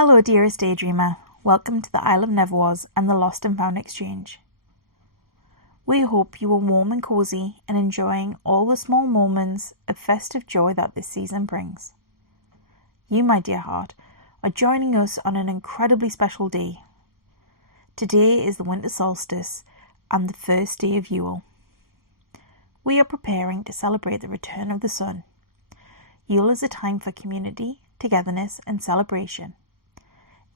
Hello dearest daydreamer, welcome to the Isle of Neverwas and the Lost and Found Exchange. We hope you are warm and cosy and enjoying all the small moments of festive joy that this season brings. You, my dear heart, are joining us on an incredibly special day. Today is the winter solstice and the first day of Yule. We are preparing to celebrate the return of the sun. Yule is a time for community, togetherness and celebration.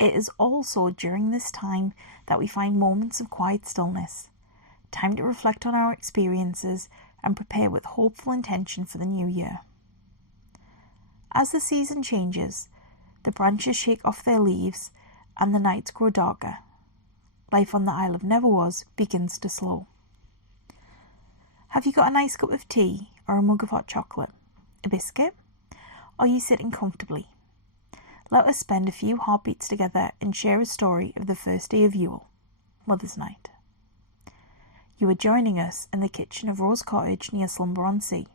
It is also during this time that we find moments of quiet stillness, time to reflect on our experiences and prepare with hopeful intention for the new year. As the season changes, the branches shake off their leaves and the nights grow darker. Life on the Isle of Neverwas begins to slow. Have you got a nice cup of tea or a mug of hot chocolate? A biscuit? Are you sitting comfortably? Let us spend a few heartbeats together and share a story of the first day of Yule, Mother's Night. You are joining us in the kitchen of Rose Cottage near Slumber-on-Sea,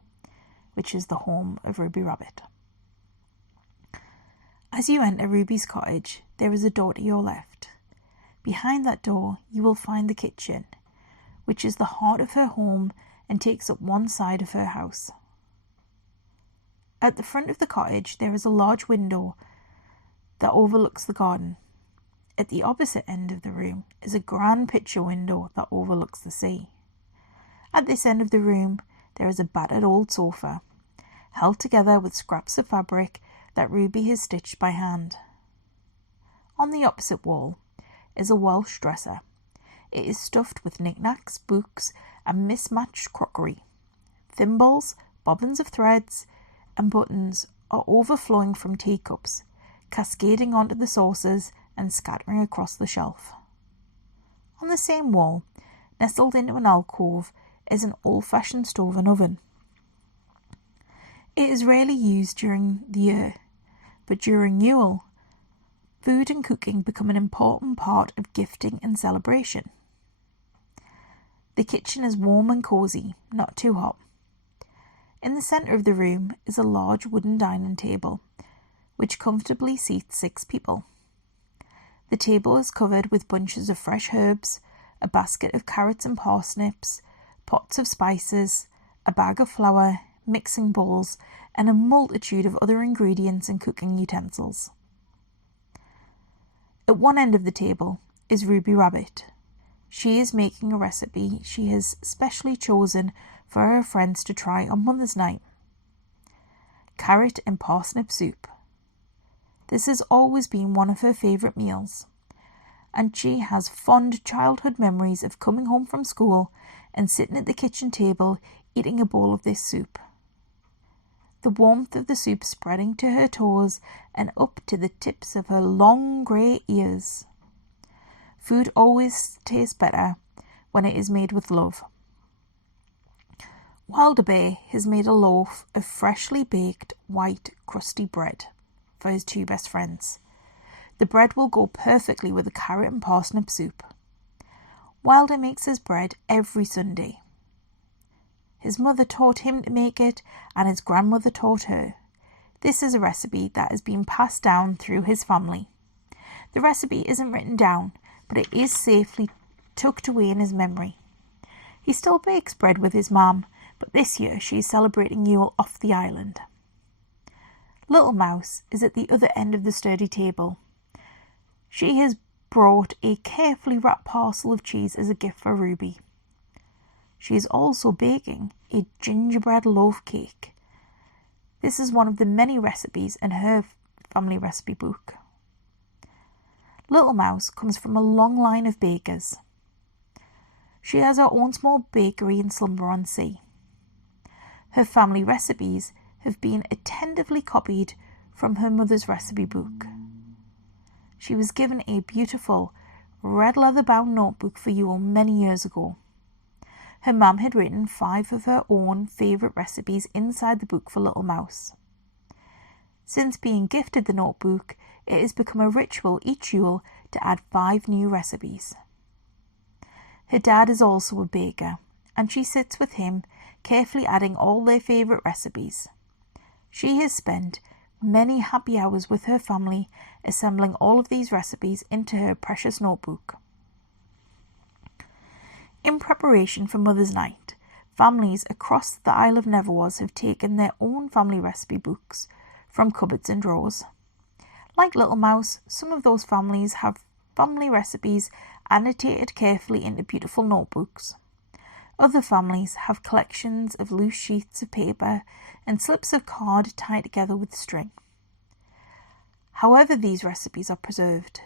which is the home of Ruby Rabbit. As you enter Ruby's cottage, there is a door to your left. Behind that door, you will find the kitchen, which is the heart of her home and takes up one side of her house. At the front of the cottage, there is a large window that overlooks the garden. At the opposite end of the room is a grand picture window that overlooks the sea. At this end of the room, there is a battered old sofa, held together with scraps of fabric that Ruby has stitched by hand. On the opposite wall is a Welsh dresser. It is stuffed with knickknacks, books, and mismatched crockery. Thimbles, bobbins of threads, and buttons are overflowing from teacups, cascading onto the saucers and scattering across the shelf. On the same wall, nestled into an alcove, is an old-fashioned stove and oven. It is rarely used during the year, but during Yule, food and cooking become an important part of gifting and celebration. The kitchen is warm and cosy, not too hot. In the centre of the room is a large wooden dining table, which comfortably seats 6 people. The table is covered with bunches of fresh herbs, a basket of carrots and parsnips, pots of spices, a bag of flour, mixing bowls, and a multitude of other ingredients and cooking utensils. At one end of the table is Ruby Rabbit. She is making a recipe she has specially chosen for her friends to try on Mother's Night. Carrot and parsnip soup. This has always been one of her favourite meals, and she has fond childhood memories of coming home from school and sitting at the kitchen table eating a bowl of this soup. The warmth of the soup spreading to her toes and up to the tips of her long grey ears. Food always tastes better when it is made with love. Wilder Bear has made a loaf of freshly baked white crusty bread for his 2 best friends. The bread will go perfectly with the carrot and parsnip soup. Wilder makes his bread every Sunday. His mother taught him to make it, and his grandmother taught her. This is a recipe that has been passed down through his family. The recipe isn't written down, but it is safely tucked away in his memory. He still bakes bread with his mum, but this year she is celebrating Yule off the island. Little Mouse is at the other end of the sturdy table. She has brought a carefully wrapped parcel of cheese as a gift for Ruby. She is also baking a gingerbread loaf cake. This is one of the many recipes in her family recipe book. Little Mouse comes from a long line of bakers. She has her own small bakery in Slumber-on-Sea. Her family recipes have been attentively copied from her mother's recipe book. She was given a beautiful red leather-bound notebook for Yule many years ago. Her mum had written 5 of her own favourite recipes inside the book for Little Mouse. Since being gifted the notebook, it has become a ritual each Yule to add 5 new recipes. Her dad is also a baker, and she sits with him, carefully adding all their favourite recipes. She has spent many happy hours with her family, assembling all of these recipes into her precious notebook. In preparation for Mother's Night, families across the Isle of Neverwas have taken their own family recipe books from cupboards and drawers. Like Little Mouse, some of those families have family recipes annotated carefully into beautiful notebooks. Other families have collections of loose sheets of paper and slips of card tied together with string. However these recipes are preserved,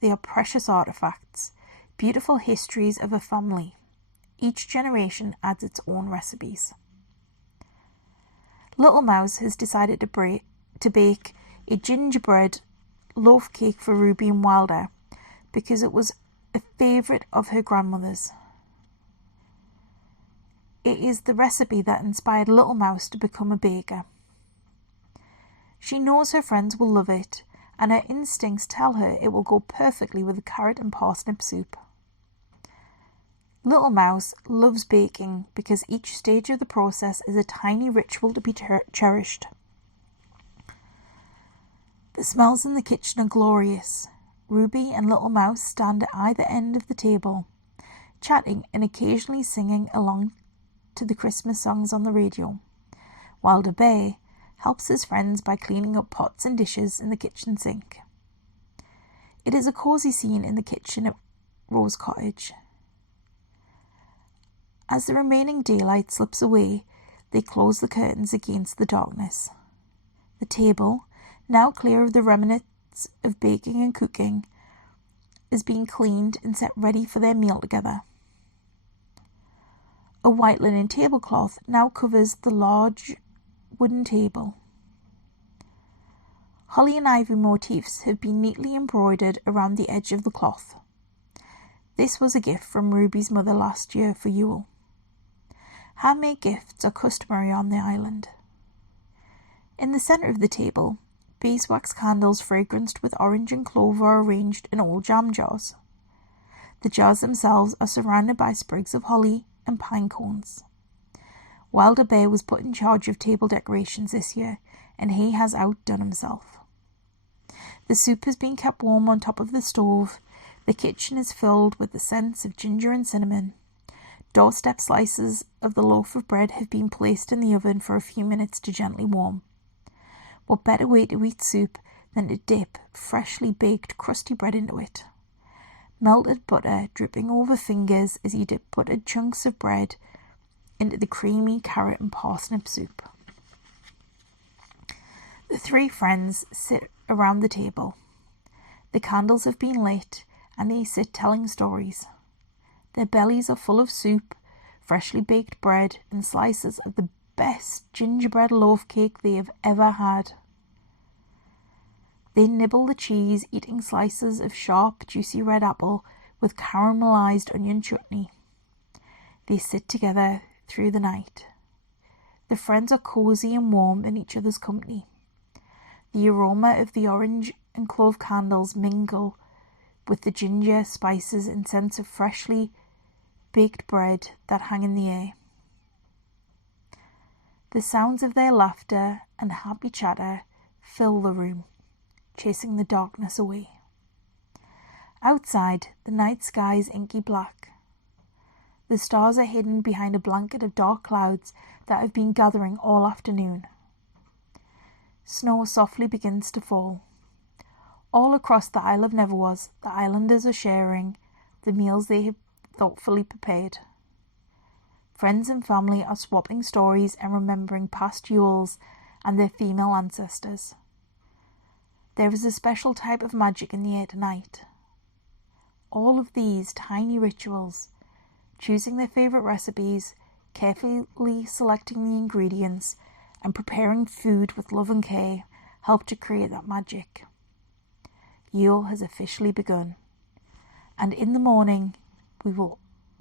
they are precious artifacts, beautiful histories of a family. Each generation adds its own recipes. Little Mouse has decided to bake a gingerbread loaf cake for Ruby and Wilder because it was a favourite of her grandmother's. It is the recipe that inspired Little Mouse to become a baker. She knows her friends will love it, and her instincts tell her it will go perfectly with the carrot and parsnip soup. Little Mouse loves baking because each stage of the process is a tiny ritual to be cherished. The smells in the kitchen are glorious. Ruby and Little Mouse stand at either end of the table, chatting and occasionally singing along to the Christmas songs on the radio. Wilder Bear helps his friends by cleaning up pots and dishes in the kitchen sink. It is a cosy scene in the kitchen at Rose Cottage. As the remaining daylight slips away, they close the curtains against the darkness. The table, now clear of the remnants of baking and cooking, is being cleaned and set ready for their meal together. A white linen tablecloth now covers the large wooden table. Holly and ivy motifs have been neatly embroidered around the edge of the cloth. This was a gift from Ruby's mother last year for Yule. Handmade gifts are customary on the island. In the centre of the table, beeswax candles fragranced with orange and clover are arranged in old jam jars. The jars themselves are surrounded by sprigs of holly and pine cones. Wilder Bear was put in charge of table decorations this year, and he has outdone himself. The soup has been kept warm on top of the stove. The kitchen is filled with the scents of ginger and cinnamon. Doorstep slices of the loaf of bread have been placed in the oven for a few minutes to gently warm. What better way to eat soup than to dip freshly baked crusty bread into it? Melted butter dripping over fingers as you dip buttered chunks of bread into the creamy carrot and parsnip soup. The three friends sit around the table. The candles have been lit and they sit telling stories. Their bellies are full of soup, freshly baked bread, and slices of the best gingerbread loaf cake they have ever had. They nibble the cheese, eating slices of sharp, juicy red apple with caramelized onion chutney. They sit together through the night. The friends are cozy and warm in each other's company. The aroma of the orange and clove candles mingle with the ginger, spices, and scents of freshly baked bread that hang in the air. The sounds of their laughter and happy chatter fill the room, chasing the darkness away. Outside, the night sky is inky black. The stars are hidden behind a blanket of dark clouds that have been gathering all afternoon. Snow softly begins to fall. All across the Isle of Neverwas, the islanders are sharing the meals they have thoughtfully prepared. Friends and family are swapping stories and remembering past Yules and their female ancestors. There is a special type of magic in the air tonight. All of these tiny rituals, choosing their favourite recipes, carefully selecting the ingredients, and preparing food with love and care, help to create that magic. Yule has officially begun, and in the morning we will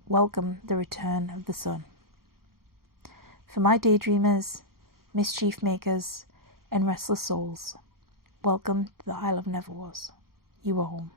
welcome the return of the sun. For my daydreamers, mischief makers, and restless souls, welcome to the Isle of Neverwas. You are home.